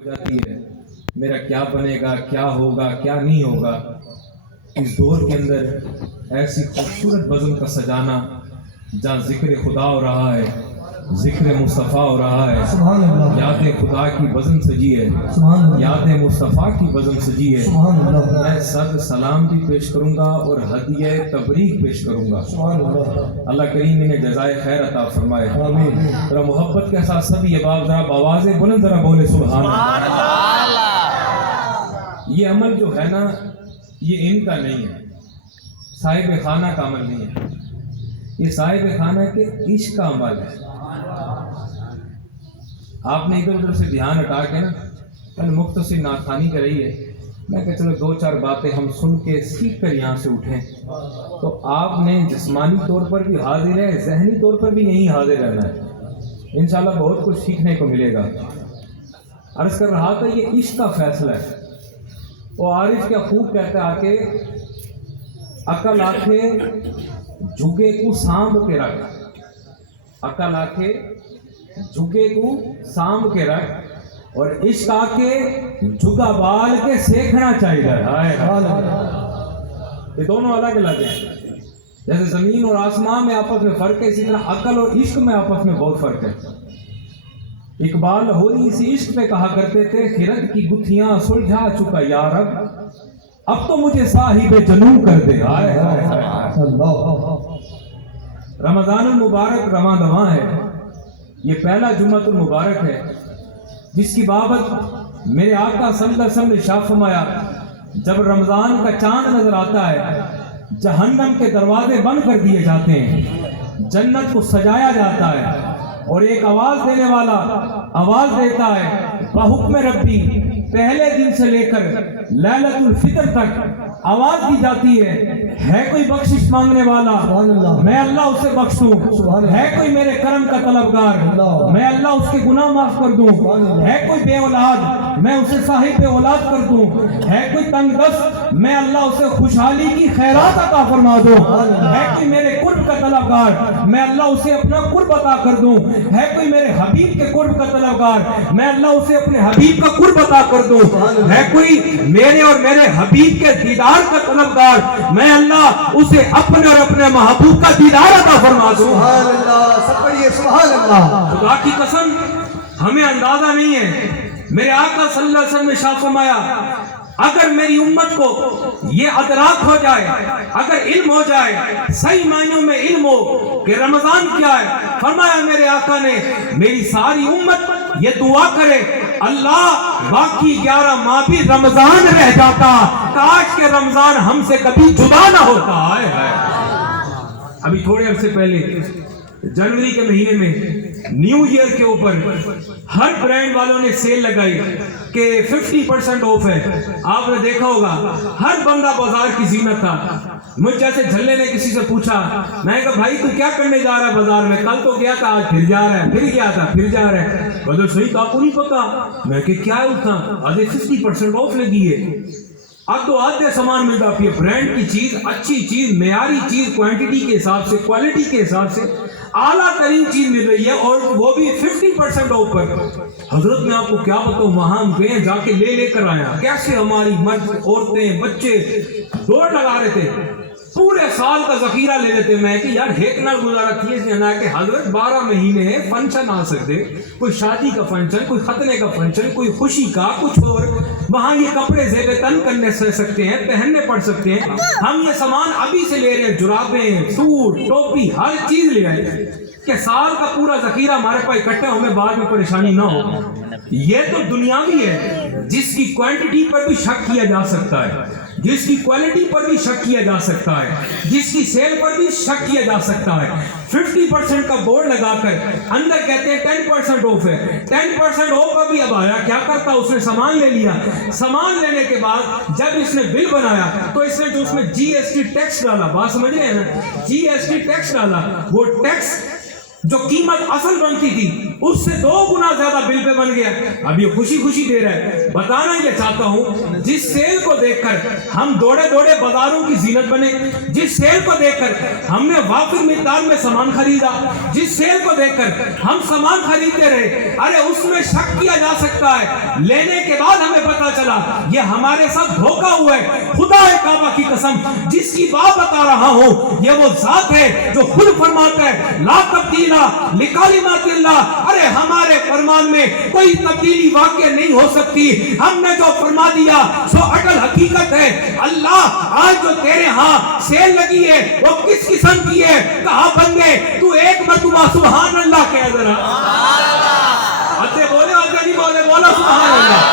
جاتی ہے میرا کیا بنے گا، کیا ہوگا، کیا نہیں ہوگا۔ اس دور کے اندر ایسی خوبصورت بزم کا سجانا جہاں ذکر خدا ہو رہا ہے، ذکر مصطفیٰ ہو رہا ہے، سبحان اللہ، یاد خدا کی بزم سجی ہے، سبحان اللہ، یاد مصطفیٰ کی بزم سجی ہے۔ سبحان اللہ، میں صد سلام بھی پیش کروں گا اور ہدیہ تبریک پیش کروں گا۔ سبحان اللہ، اللہ کریم انہیں جزائے خیر عطا فرمائے۔ آمین۔ ذرا محبت کے ساتھ سبھی احباب ذرا بآواز بلند ذرا بولے سبحان اللہ۔ یہ عمل جو ہے نا یہ ان کا نہیں ہے، صاحب خانہ کا عمل نہیں ہے، یہ صاحب خانہ کے عشق کا عمل ہے۔ آپ نے ادھر ادھر سے دھیان ہٹا کے نا کل مختصر ناخوانی کر رہی ہے، میں کہ چلو دو چار باتیں ہم سن کے سیکھ کر یہاں سے اٹھیں، تو آپ نے جسمانی طور پر بھی حاضر ہے، ذہنی طور پر بھی نہیں حاضر رہنا ہے، انشاءاللہ بہت کچھ سیکھنے کو ملے گا۔ عرض کر رہا تھا یہ عشق کا فیصلہ ہے۔ وہ عارف کیا خوب کہتا ہے آکے عقل آکھے جھگے کو سانب کے رکھ، عقل آکھے جھگے کو سانب کے رکھ، اور عشق آکے جھگا بال کے سیکھنا چاہیے۔ یہ دونوں الگ الگ ہیں، جیسے زمین اور آسمان میں آپس میں فرق ہے، اسی طرح عقل اور عشق میں آپس میں بہت فرق ہے۔ اقبال لاہوری اسی عشق پہ کہا کرتے تھے، خرد کی گتھیاں سلجھا چکا یا رب، اب تو مجھے صاحب جنوں کر دے۔ رمضان المبارک رواں دواں ہے، یہ پہلا جمعۃ المبارک ہے جس کی بابت میرے آقا صلی اللہ علیہ وسلم نے ارشاد فرمایا، جب رمضان کا چاند نظر آتا ہے جہنم کے دروازے بند کر دیے جاتے ہیں، جنت کو سجایا جاتا ہے، اور ایک آواز دینے والا آواز دیتا ہے بحکم ربی، پہلے دن سے لے کر لیلۃ الفطر تک آواز دی جاتی ہے کوئی بخشش مانگنے والا میں اللہ اسے بخش دوں، ہے کوئی میرے کرم کا طلبگار میں اللہ اس کے گناہ معاف کر دوں، ہے کوئی بے اولاد میں اسے صاحب اولاد کر دوں، ہے کوئی تنگ دست میں اللہ اسے خوشحالی کی خیرات عطا فرما دوں، ہے کوئی میرے قرب کا طلبگار میں اللہ اسے اپنا قرب عطا کر دوں، ہے کوئی میرے حبیب کے قرب کا طلبگار میں اللہ اسے اپنے حبیب کا قرب عطا کر دوں، ہے کوئی میرے اور میرے حبیب کے دیدار کا طلبگار میں اللہ اسے اپنے اور اپنے محبوب کا دیدار عطا فرما دوں۔ سبحان اللہ، سب پڑھیے سبحان اللہ۔ خدا کی قسم ہمیں اندازہ نہیں ہے، میرے آقا صلی اللہ علیہ وسلم نے ارشاد فرمایا، اگر میری امت کو یہ ادراک ہو جائے، اگر علم ہو جائے، صحیح معنوں میں علم ہو کہ رمضان کیا ہے، فرمایا میرے آقا نے میری ساری امت یہ دعا کرے، اللہ باقی 11 ماہ بھی رمضان رہ جاتا، کاش کہ رمضان ہم سے کبھی جدا نہ ہوتا۔ ابھی تھوڑے عرصے پہلے جنوری کے مہینے میں نیو ایئر کے اوپر ہر برانڈ والوں نے سیل لگائی کہ 50% آف ہے۔ آپ نے دیکھا ہوگا ہر بندہ بازار کی زینت تھا۔ مجھ جیسے جھلے نے کسی سے پوچھا، میں نے کہا بھائی تو کیا کرنے جا رہا ہے بازار میں؟ کل تو گیا تھا، آج پھر جا رہا ہے، پھر گیا تھا، پھر جا رہا ہے۔ بولے صحیح تو آپ کو نہیں پتا؟ میں کہ کیا ہے اتنا؟ آج 50% آف لگی ہے، اب تو آدھے سامان مل جاتی ہے، برانڈ کی چیز، اچھی چیز، معیاری چیز، کوانٹٹی کے حساب سے، کوالٹی کے حساب سے اعلیٰ ترین چیز مل رہی ہے، اور وہ بھی 50% آف پر۔ حضرت میں آپ کو کیا بتاؤں، وہاں ہم گئے، جا کے لے کر آیا، کیسے ہماری مرد عورتیں بچے دوڑ لگا رہے تھے، پورے سال کا ذخیرہ لے لیتے۔ میں کہ یار ایک نال گزارا کیے سے نہ کہ حضرت 12 مہینے فنکشن آ سکتے، کوئی شادی کا فنکشن، کوئی ختنے کا فنکشن، کوئی خوشی کا کچھ اور، وہاں یہ کپڑے زیب تن کرنے سکتے ہیں، پہننے پڑ سکتے ہیں، ہم یہ سامان ابھی سے لے رہے ہیں، جرابیں، سوٹ، ٹوپی، ہر چیز لے آئے کہ سال کا پورا ذخیرہ ہمارے پاس اکٹھا، ہمیں بعد میں پریشانی نہ ہو۔ یہ تو دنیاوی ہے جس کی کوانٹٹی پر بھی شک کیا جا سکتا ہے، جس کی کوالٹی پر بھی شک کیا جا سکتا ہے، جس کی سیل پر بھی شک کیا جا سکتا ہے۔ 50% کا بورڈ لگا کر اندر کہتے ہیں 10% آف ہے، 10% آف ابھی اب آیا، کیا کرتا اس نے سامان لے لیا، سامان لینے کے بعد جب اس نے بل بنایا تو اس نے جو اس میں GST ٹیکس ڈالا، بات سمجھ رہے ہیں نا، GST ٹیکس ڈالا، وہ ٹیکس جو قیمت اصل بنتی تھی اس سے 2 گنا زیادہ بل پہ بن گیا. اب یہ خوشی خوشی دے رہا ہے. بتانا یہ چاہتا ہوں جس سیل کو دیکھ کر ہم دوڑے دوڑے بازاروں کی زینت بنے, جس سیل کو دیکھ کر ہم نے وافر مقدار میں سامان خریدا, جس سیل کو دیکھ کر ہم سامان خریدتے رہے, ارے اس میں شک کیا جا سکتا ہے, لینے کے بعد ہمیں پتا چلا یہ ہمارے ساتھ دھوکا ہوا ہے. خدا کعبہ کی قسم جس کی بات بتا رہا ہوں یہ وہ ذات ہے جو خود فرماتا ہے لا تبدیل لکلمات اللہ. ارے ہمارے فرمان میں کوئی تبدیلی واقع نہیں ہو سکتی. ہم نے جو فرما دیا سو اٹل حقیقت ہے. اللہ آج جو تیرے ہاں سیل لگی ہے وہ کس قسم کی ہے؟ کہا بندے تو ایک مرتبہ سبحان اللہ کہہ ذرا. اچھے بولے اچھے نہیں بولے, بولو سبحان اللہ.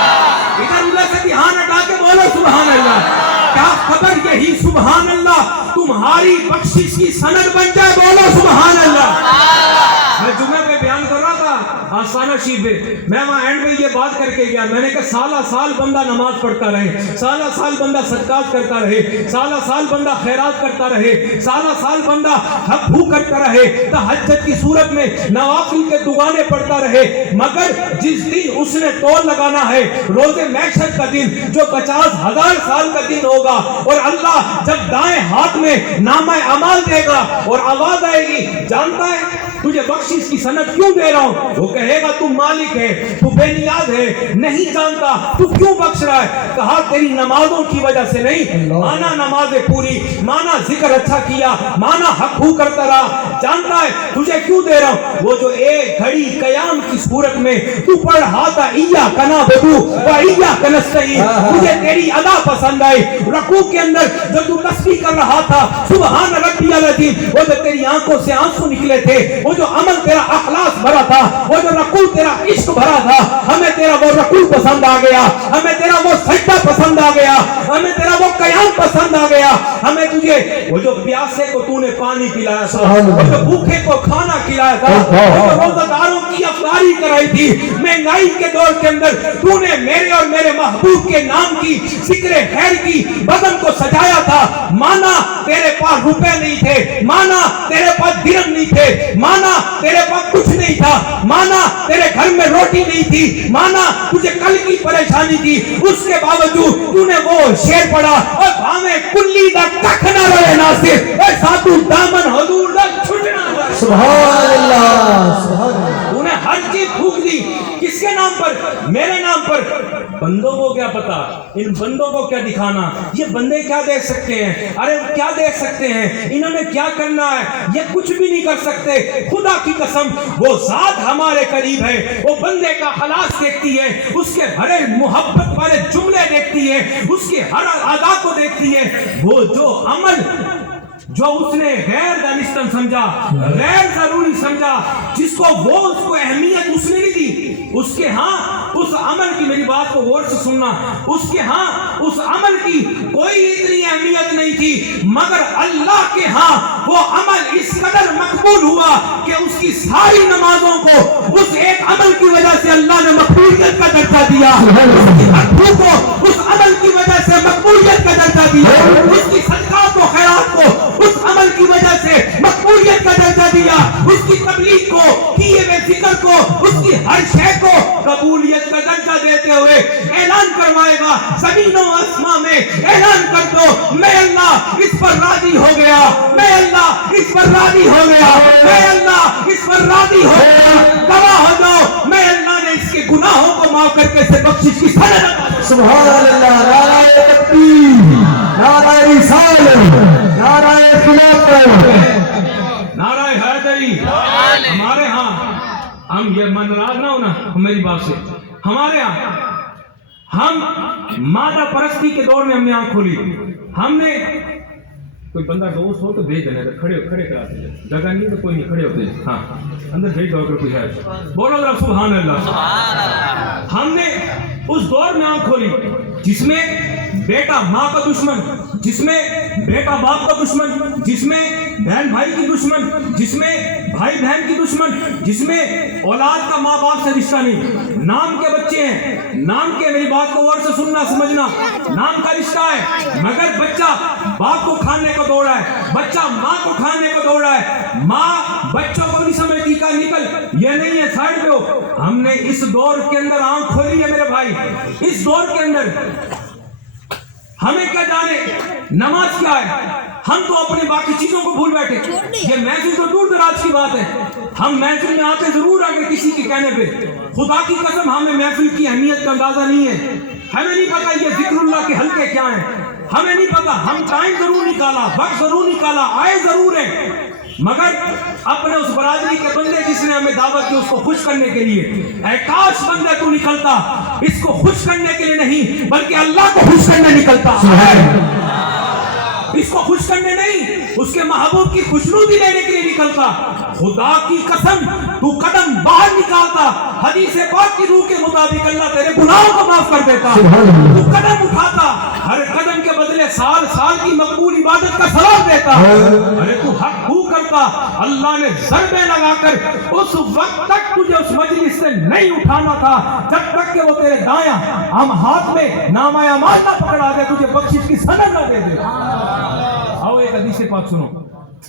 ادھر ادھر سے دھیان ہٹا کے بولو سبحان اللہ. کیا خبر یہی سبحان اللہ تمہاری بخشش کی سند بن جائے, بولو سبحان اللہ. میں جمعے پہ بیان کر رہا تھا آستانہ شریف پہ, میں وہاں اینڈ میں یہ بات کر کے گیا. میں نے کہا سالہ سال بندہ نماز پڑھتا رہے, سالہ سال بندہ صدقات کرتا رہے, سالہ سال بندہ خیرات کرتا رہے, سالہ سال بندہ حق بھو کرتا رہے, تہجد کی صورت میں نوافل کے دعانے پڑھتا رہے, مگر جس دن اس نے تول لگانا ہے روز محشر کا دن جو 50,000 سال کا دن ہوگا, اور اللہ جب دائیں ہاتھ میں نامہ اعمال دے گا اور آواز آئے گی جانتا ہے تجھے بخشش کی سند کیوں دے رہا ہوں؟ وہ کہے گا تو مالک ہے, تو بے نیاز ہے, نہیں جانتا تو کیوں بخش رہا ہے؟ کہا تیری نمازوں کی وجہ سے نہیں, مانا نمازیں پوری, مانا ذکر اچھا کیا, مانا حق ہو کرتا رہا, جانتا ہے تجھے کیوں دے رہا ہوں. وہ جو ایک گھڑی قیام کی صورت میں تو پڑھ رہا تھا ایاک نعبد و ایاک نستعین, مجھے تیری ادا پسند آئی. رکوع کے اندر جو تو تسبیح کر رہا تھا سبحان ربی العظیم, وہ جو تیری آنکھوں سے آنسو نکلے تھے, وہ جو عمل تیرا اخلاص بھرا تھا, وہ جو رکوع تیرا عشق بھرا تھا, ہمیں تیرا وہ رکوع پسند آ گیا, ہمیں تیرا وہ سجدہ پسند آ گیا, ہمیں تیرا وہ قیام پسند آ گیا. ہمیں تجھے وہ جو پیاسے کو تو نے پانی پلایا تھا, وہ جو بھوکے کو کھانا کھلایا تھا, وہ جو روزہ داروں کی افطاری کرائی تھی, مہنگائی کے دور کے اندر تو نے میرے اور میرے محبوب کے نام کی ذکر خیر کی بدن کو سجایا تھا. مانا تیرے پاس روپے نہیں تھے, مانا تیرے پاس درہم نہیں تھے, مانا تیرے پاس کچھ نہیں تھا, مانا تیرے گھر میں روٹی نہیں تھی, مانا تجھے کل کی پریشانی تھی, اس کے باوجود تو نے وہ شعر پڑھا اور بھامے کلی دا ککھ نہ رہے ناصر, اے ساتو دامن حضور دا چھٹنا رہے. سبحان اللہ, سبحان اللہ. تو نے ہر چیز پھونک دی, کس کے نام پر؟ میرے نام پر. بندوں کو کیا پتا, ان بندوں کو کیا دکھانا, یہ بندے کیا دیکھ سکتے ہیں, ارے کیا دیکھ سکتے ہیں, انہوں نے کیا کرنا ہے, یہ کچھ بھی نہیں کر سکتے. خدا کی قسم وہ ذات ہمارے قریب ہے, وہ بندے کا خلاص دیکھتی ہے, اس کے ہر محبت والے جملے دیکھتی ہے, اس کے ہر ادا کو دیکھتی ہے. وہ جو عمل جو اس نے غیر دانستہ سمجھا, غیر ضروری سمجھا, جس کو وہ اس کو اہمیت اس نے نہیں دی, اس کے ہاں اس عمل کی, میری بات کو غور سے سننا, اس کے ہاں اس عمل کی کوئی اتنی اہمیت نہیں تھی, مگر اللہ کے ہاں وہ عمل اس قدر مقبول ہوا کہ اس کی ساری نمازوں کو اس ایک عمل کی وجہ سے اللہ نے مقبولیت کا درجہ دیا, اس کی حقوق کو اس عمل کی وجہ سے مقبولیت کا درجہ دیا, اس کی صدقات و خیرات کو اس عمل کی وجہ سے مقبولیت کا درجہ دیا, اس کی تبلیغ کو, کیے ہوئے ذکر کو, اس کی ہر شے کو قبولیت کا درجہ دیتے ہوئے اعلان کروائے گا. زمین و آسمان میں اعلان کر دو میں اللہ اس پر راضی ہو گیا, میں اللہ اس پر راضی ہو گیا, میں اللہ اس پر راضی ہو گیا. گواہ ہو جاؤ میں اللہ نے اس کے گناہوں کو معاف کر کے اسے بخشش کی سند عطا کی. سبحان اللہ. نعرہ تکبیر, نعرہ رسالت, نعرہ خلافت, نعرہ حیدری. ہمارے ہاں ہم یہ ناراض نہ ہونا میری بات سے, ہمارے ہاں ہم مادہ پرستی کے دور میں ہم نے آنکھ کھولی. ہم نے کوئی بندہ دوست ہو تو بھیج دینا, کھڑے کراتے ہیں, جگہ نہیں تو کوئی نہیں, کھڑے ہوتے ہیں, ہاں اندر بھیج دو اگر کوئی ہے. بولو ذرا سبحان اللہ. ہم نے اس دور میں آنکھ کھولی جس میں بیٹا ماں کا دشمن, جس میں بیٹا باپ کا دشمن، جس میں بہن بھائی کی دشمن، جس میں بھائی بہن کی دشمن، جس میں اولاد کا ماں باپ سے رشتہ نہیں، نام کے بچے ہیں، نام کے، میری بات کو غور سے سننا سمجھنا، نام کا رشتہ ہے، مگر بچہ باپ کو کھانے کو دوڑا ہے، بچہ ماں کو کھانے کو دوڑا ہے، ماں بچوں کو نہیں سمجھتی کا نکل، یہ نہیں ہے، سائڈ پہ ہو۔ ہم نے اس دور کے اندر آنکھ کھولی ہے میرے بھائی، اس دور کے اندر ہمیں کیا جانے نماز کیا ہے، ہم تو اپنی باقی چیزوں کو بھول بیٹھے۔ یہ محفل تو دور دراز کی بات ہے، ہم محفل میں آتے ضرور اگر کسی کے کہنے پہ، خدا کی قسم ہمیں محفل کی اہمیت کا اندازہ نہیں ہے، ہمیں نہیں پتا یہ ذکر اللہ کے حلقے کیا ہیں، ہمیں نہیں پتا، ہم ٹائم ضرور نکالا، وقت ضرور نکالا، آئے ضرور ہیں، مگر اپنے اس برادری کے بندے جس نے ہمیں دعوت کی اس کو خوش کرنے کے لیے، اے کاش بندے تو نکلتا اس کو خوش کرنے کے لیے نہیں بلکہ اللہ کو خوش کرنے نکلتا، اس کو خوش کرنے نہیں، اس کے محبوب کی خوشنودی لینے کے لیے نکلتا۔ خدا کی قسم تو قدم باہر نکالتا، حدیث پاک کی روح کے مطابق اللہ تیرے گناہوں کو معاف کر دیتا، تو قدم اٹھاتا، ہر قدم کے بدلے سال سال کی مقبول عبادت کا ثواب دیتا، ارے تو حق ہو کرتا، اللہ نے ضربے لگا کر اس وقت تک تجھے اس مجلس سے نہیں اٹھانا تھا جب تک کہ وہ تیرے دایاں ہم ہاتھ میں نامہ اعمال نہ پکڑا دے، تجھے بخشش کی سند نہ دے دے۔ آؤ ایک حدیث پاک سنو،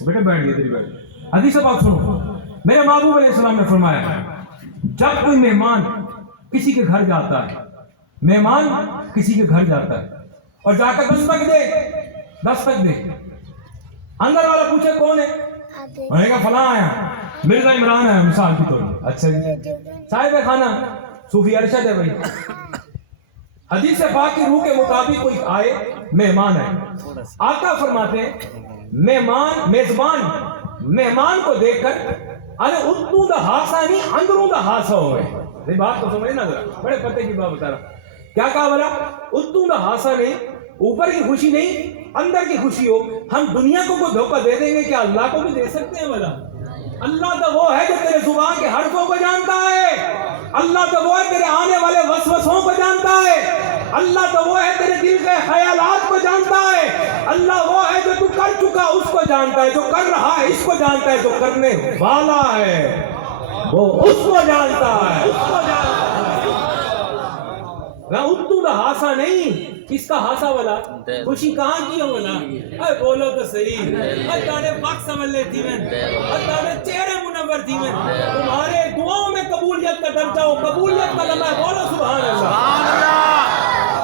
بیٹے بیٹھ گئے تیری بیٹھ، حدیث پاک سنو، میرے محبوب علیہ السلام نے فرمایا جب کوئی مہمان کسی کے گھر جاتا ہے، مہمان کسی کے گھر جاتا ہے اور جا کر دستک دے، اندر والا پوچھے کون ہے، انہوں نے کہا فلاں آیا، مرزا عمران ہے مثال کی طور پر، اچھا جی صاحب کھانا صوفی ارشد ہے بھائی۔ حدیث پاک کی روح کے مطابق کوئی آئے مہمان ہے، آقا فرماتے ہیں مہمان میزبان مہمان کو دیکھ کر ارے اتوں دا ہاسا نہیں اندروں دا ہاسا ہوئے، یہ بات کو سمجھے نا ذرا، بڑے پتے کی بات بتا رہا، کیا کہا بولا اتوں دا ہاسا نہیں، اوپر کی خوشی نہیں اندر کی خوشی ہو، ہم دنیا کو کوئی دھوکہ دے دیں گے کیا اللہ کو بھی دے سکتے ہیں بولا؟ اللہ تو وہ ہے جو تیرے زبان کے حرفوں کو جانتا ہے، اللہ تو وہ ہے تیرے آنے والے وسوسوں کو جانتا ہے، اللہ تو وہ ہے تیرے دل کے خیالات کو جانتا ہے، اللہ وہ ہے جو تو کر چکا اس کو جانتا ہے، جو کر رہا ہے اس کو جانتا ہے، جو کرنے والا ہے وہ اس کو جانتا ہے، اس کو جانتا ہے۔ اتو دا ہاسا نہیں، کس کا ہاسا والا خوشی کہاں کی ہو والا، اے بولو تو صحیح، تانے پاک سمجھ لیتی میں، تانے چہرے منور تھی میں، تمہارے دعاؤں میں قبولیت کا درجہ ہو، قبولیت کا لمحہ، بولو سبحان اللہ۔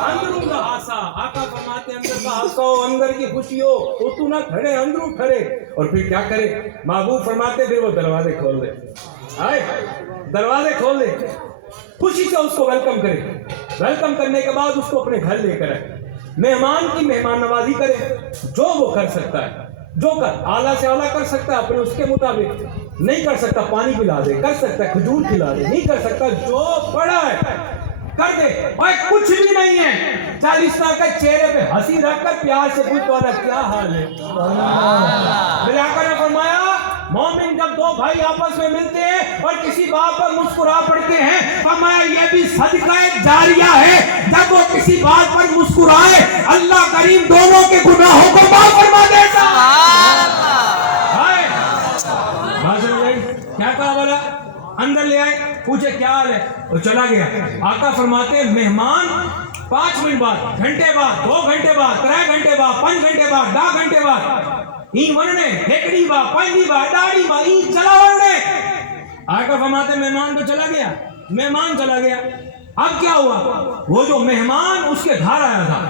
اندروں کا ہاسا، آقا فرماتے اندر کا ہاسا ہو، اندر کی خوشی ہو، اتو نہ کھڑے اندروں کھڑے، اور پھر کیا کرے، محبوب فرماتے پھر وہ دروازے کھول دے، آئے دروازے کھول دے، خوشی سے اس کو ویلکم کرے، ویلکم کرنے کے بعد اس کو اپنے گھر لے کر آئے، مہمان کی مہمان نوازی کرے، جو وہ کر سکتا ہے، جو کر اعلیٰ سے اعلیٰ کر سکتا ہے اپنے اس کے مطابق، نہیں کر سکتا پانی پلا دے، کر سکتا ہے کھجور کھلا دے، نہیں کر سکتا جو پڑا ہے کر دے، اور کچھ بھی نہیں ہے، چالیستا کا چہرے پہ ہنسی رکھ کر پیار سے پوچھ تمہارا کیا حال ہے، میرے آقا نے فرمایا مومن جب دو بھائی آپس میں ملتے ہیں اور کسی بات پر مسکرا پڑتے ہیں، فرمایا یہ بھی صدقہ جاریہ ہے، جب وہ کسی بات پر مسکرائے اللہ کریم دونوں کے گناہوں کو معاف فرما دیتا۔ کیا کہا بولا، اندر لے آئے، پوچھے کیا حال ہے، وہ چلا گیا۔ آقا فرماتے ہیں مہمان 5 منٹ بعد، گھنٹے بعد، 2 گھنٹے بعد، 3 گھنٹے بعد، 5 گھنٹے بعد، 10 گھنٹے بعد این ورنے ہیکڑی با پنجی با ڈاڑی با این چلا ورنے، آقا فرماتے مہمان تو چلا گیا، مہمان چلا گیا، اب کیا ہوا، وہ جو مہمان اس کے گھر آیا تھا،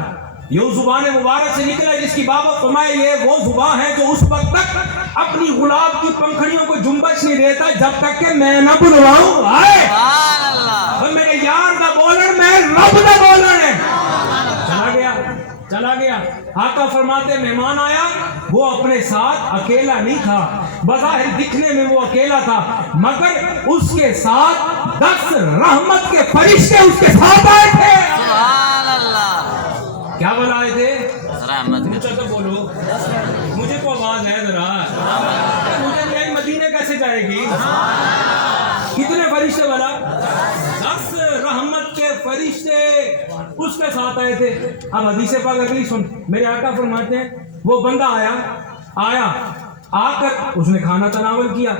یہ زبان مبارک سے نکلا جس کی بابت فرمائے یہ وہ زبان ہے جو اس وقت تک اپنی گلاب کی پنکھڑیوں کو جنبش نہیں دیتا جب تک کہ میں نہ بلواؤں، آئے اور میرے یار کا بولر میں رب کا بولر ہے، چلا گیا۔ آقا فرماتے مہمان آیا، وہ اپنے ساتھ اکیلا نہیں تھا، بظاہر دکھنے میں وہ اکیلا تھا مگر اس کے ساتھ 10 رحمت کے فرشتے اس کے ساتھ آئے تھے۔ سبحان اللہ، کیا بولا آئے تھے؟ رحمت کے، تو بولو مجھے تو آواز ہے ذرا، مجھے نہیں مدینے کیسے جائے گی؟ کتنے فرشتے بولا؟ 10 رحمت کے فرشتے اس کے ساتھ آئے تھے. اب حدیث پاک اگلی سن. میرے آقا فرماتے ہیں وہ بندہ آیا آ کر اس نے کھانا تناول کیا.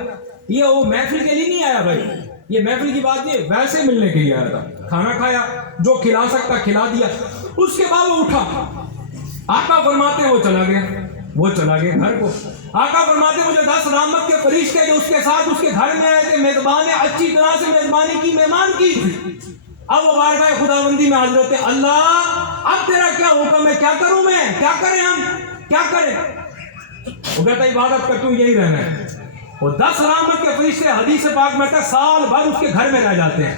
یہ وہ محفل کے لیے نہیں آیا بھائی, یہ محفل کی بات نہیں, ویسے ملنے کے لیے آیا تھا. کھانا کھایا, جو کھلا سکتا کھلا دیا. اس کے بعد وہ اٹھا. آقا فرماتے ہیں وہ چلا گیا گھر کو. آقا فرماتے ہیں مجھے 10 رحمت کے فرشتے جو اس کے ساتھ اس کے گھر میں آئے تھے, میزبان نے اچھی طرح سے میزبانی کی, مہمان کی. اب وہ بارگاہ خداوندی میں حضرت اللہ اب تیرا کیا حکم ہے, کیا کروں میں, کیا کریں ہم, کیا کریں؟ وہ کہتا عبادت کرتا ہوں, یہی رہنا ہے. وہ 10 رحمت کے فرشتے حدیث پاک میں تھا سال بھر اس کے گھر میں رہ جاتے ہیں.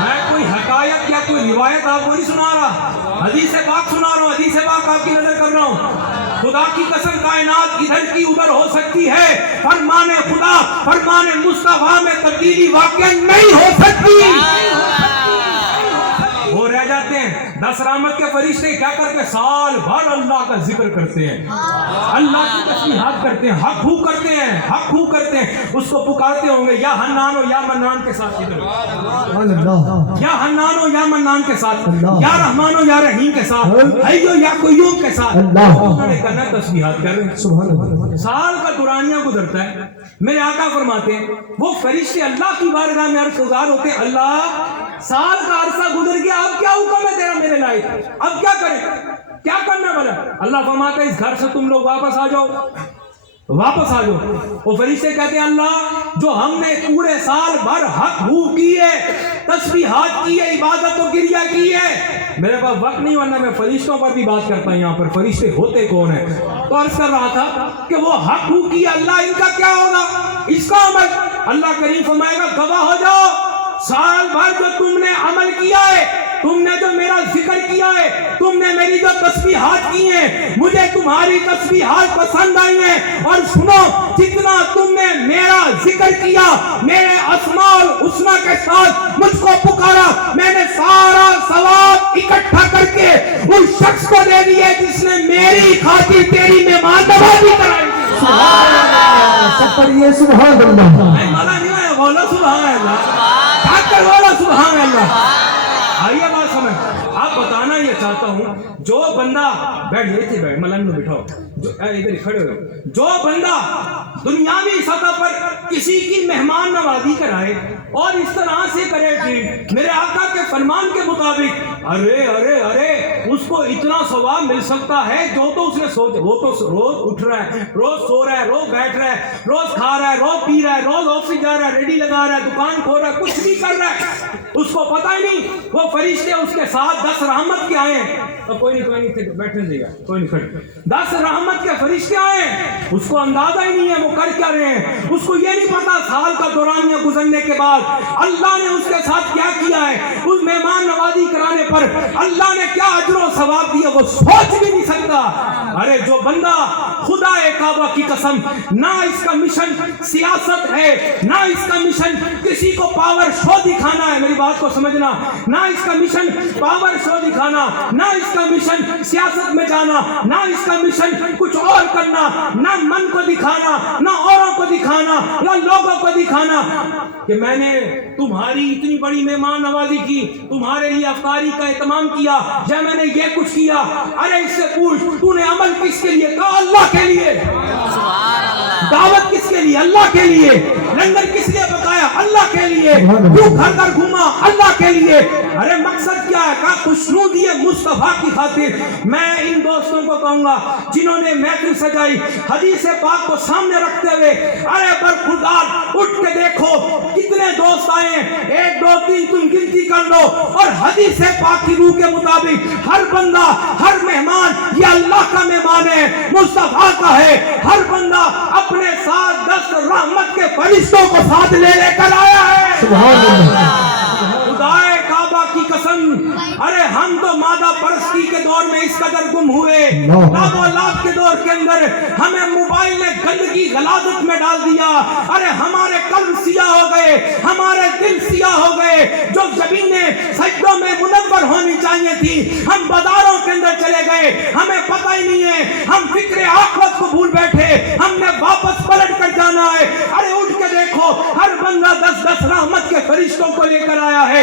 میں کوئی حکایت یا کوئی روایت آپ کو نہیں سنا رہا, حدیث پاک سنا رہا ہوں, حدیث پاک آپ کی نظر کر رہا ہوں. خدا کی قسم کائنات ادھر کی ادھر ہو سکتی ہے, فرمان خدا فرمان مصطفیٰ میں تبدیلی واقعا نہیں ہو سکتی. وہ رہ جاتے ہیں. 10 رحمت کے فرشتے کیا کرتے ہیں, سال بھر اللہ کا ذکر کرتے ہیں, اللہ کی تسبیحات کرتے ہیں, حق ہو کرتے ہیں, حق ہو کرتے ہیں. اس کو پکارتے ہوں گے یا حنان ہو یا منان کے ساتھ, یا حنان ہو یا منان کے ساتھ, یا رحمان ہو یا رحیم کے ساتھ, حیو یا قیوم کے ساتھ. انہوں نے کہنا تسبیحات کر رہے ہیں. سال کا دورانیہ گزرتا ہے. میرے آقا فرماتے ہیں وہ فرشتے اللہ کی بارگاہ میں عرض گزار ہوتے ہیں, اللہ سال کا عرصہ گزر گیا, اب کیا حکم ہے تیرا میرے لائق, اب کیا کریں, کیا کرنا بلا. اللہ فرماتا ہے اس گھر سے تم لوگ واپس آ جاؤ. وہ فرشتے کہتے ہیں اللہ جو ہم نے پورے سال بھر حق ہو کیے, تسبیحات کیے, عبادت و گریہ کی ہے, میرے پاس وقت نہیں ورنہ میں فرشتوں پر بھی بات کرتا ہوں. یہاں پر فرشتے ہوتے کون ہیں؟ تو عرض کر رہا تھا کہ وہ حق ہو کیے, اللہ ان کا کیا ہوگا, اس کا عمل. اللہ کریم فرمائے گا گواہ ہو جاؤ, سال بھر جو تم نے عمل کیا ہے, تم نے جو میرا ذکر کیا ہے, تم نے میری جو تسبیحات کی ہیں, مجھے تمہاری تسبیحات پسند آئی ہیں. اور سنو جتنا تم نے میرا ذکر کیا, میرے اسماء الحسنی کے ساتھ مجھ کو پکارا, میں نے سارا ثواب اکٹھا کر کے اس شخص کو دے دیا جس نے میری خاطر تیری مہمان نوازی کرائی. سبحان اللہ, سب پڑھیے سبحان اللہ. بولو سبحان اللہ, بولو سبحان اللہ. آئیے بات سمجھ. آپ بتانا یہ چاہتا ہوں جو بندہ بیٹھ ملنگ میں بٹھاؤ, ادھر کھڑے ہو, جو بندہ دنیاوی سطح پر کسی کی مہمان نوازی کرائے اور اس طرح سے کرے کہ میرے آقا کے فرمان کے مطابق, ارے ارے ارے اس کو اتنا ثواب مل سکتا ہے جو تو اس نے سوچ. وہ تو روز اٹھ رہا ہے, روز سو رہا ہے, روز بیٹھ رہا ہے, روز کھا رہا ہے, روز پی رہا ہے, روز آفس جا رہا ہے, ریڈی لگا رہا ہے, دکان کھول رہا ہے, کچھ بھی کر رہا ہے, اس کو پتہ ہی نہیں. وہ فرشتے اس کے ساتھ 10 رحمت کے آئے ہیں. تو کوئی نہیں بیٹھنے دے گا, کوئی نہیں کھڑے. 10 رحمت کے فرشتے آئے, اس کو اندازہ ہی نہیں ہے وہ کر کیا رہے ہیں. اس کو یہ نہیں پتا سال کا دورانیہ گزرنے کے بعد اللہ نے اس کے ساتھ کیا کیا ہے, اس مہمان نوازی کرانے پر اللہ نے کیا اجر و ثواب دیا, وہ سوچ بھی نہیں سکتا. ارے جو بندہ خدا کعبہ کی قسم, نہ اس کا مشن سیاست ہے, نہ اس کا مشن کسی کو پاور شو دکھانا ہے, میری بات کو سمجھنا, نہ اس کا مشن پاور شو دکھانا, نہ اس کا مشن سیاست میں جانا, نہ اس کا مشن کچھ اور کرنا, نہ من کو دکھانا, نہ اوروں کو دکھانا, نہ لوگوں کو دکھانا کہ میں نے تمہاری اتنی بڑی مہمان نوازی کی, تمہارے لیے افطاری کا اہتمام کیا, یا میں نے یہ کچھ کیا. ارے اس سے پوچھ تو نے عمل کس کے لیے کہا, اللہ کے لیے. دعوت کس کے لیے, اللہ کے لیے. لنگر کس لیے پکایا, اللہ کے لیے. کیوں گھر گھر گھوما, اللہ کے لیے. ارے مقصد کیا ہے, کہا خوشنودی مصطفیٰ کی خاطر. میں ان دوستوں کو کہوں گا جنہوں نے محفل سجائی حدیث پاک کو سامنے رکھتے ہوئے, ارے برخوردار اٹھ کے دیکھو کتنے دوست آئے ہیں, 1 2 3 تم گنتی کر لو, اور حدیث پاک کی روح کے مطابق ہر بندہ, ہر مہمان یہ اللہ کا مہمان ہے, مصطفیٰ کا ہے. ہر بندہ اپنے ساتھ 10 رحمت کے فرشتوں کو ساتھ لے کر آیا ہے. سبحان اللہ. خدائے کعبہ کی قسم, ارے ہم تو مادہ پرستی کے دور میں اس قدر گم ہوئے, لاب و لاب کے دور کے اندر ہمیں موبائل نے گندگی غلاظت میں ڈال دیا. ارے ہمارے قلب سیاہ ہو گئے, ہمارے دل سیاہ ہو گئے. جو زمینیں سجدوں میں منور ہونی چاہیے تھی, ہم بازاروں کے اندر چلے گئے, ہمیں پتہ ہی نہیں ہے, ہم فکر آخرت کو بھول بیٹھے, ہم نے واپس پلٹ کر جانا ہے. ارے اٹھ کے دیکھو, ہر بندہ 10 10 رحمت کے فرشتوں کو لے کر آیا ہے.